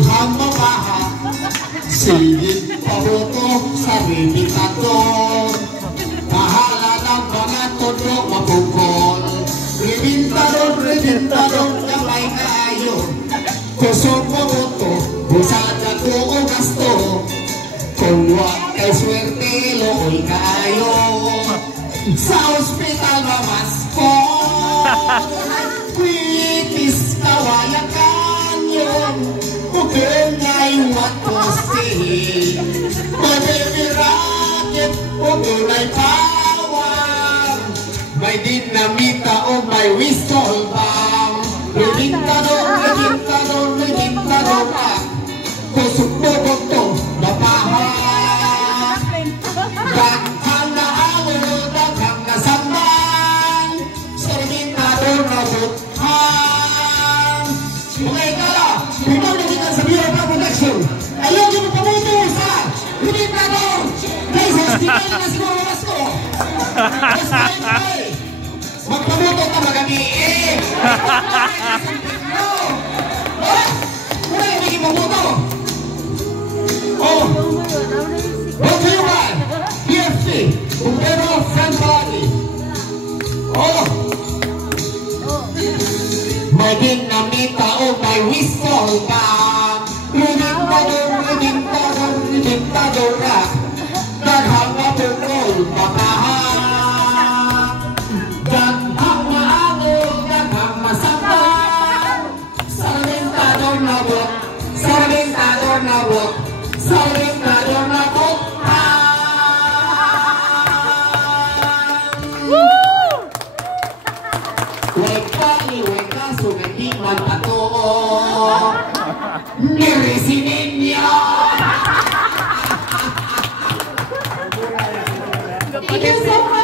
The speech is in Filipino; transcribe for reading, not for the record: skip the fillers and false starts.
daghang mabaha. Sigit paboto sa limitador. Bahala ng mga todo mapukol. Reventador, gamay kayo. Kusog paboto, busada ko o gasto. Kung wag kay swerte, looy kayo. Sa ospital mamasko. Kwitis kawayakan yun. Kung ngay watosti. Mademirakit, ugunay pawang. May dinamita o may whistle bang. Reventador pa. Kusog paboto, mapaha. Daghang na alo, daghang na samban. Reventador na bukhang. Okay ka lang, pinag kita sa Bureau of Protection. Ayaw nyo pamuto sa Reventador. Guys, hospital na siguro oras ko. Magpamuto ka magabi eh. Wala yung maging mamuto. Oh, Botuan, PFC, Bumbero Sanpalagi. Oh, may dinamita o may whistle ka. Reventador na. Daghang mapukol, mapahang. Daghang maangol, daghang masaktan. Sa Reventador na buot, sa Reventador na buot, sa Reventador na buot. Weka, sumiti man ato. Nirisinin niya. Thank you so much.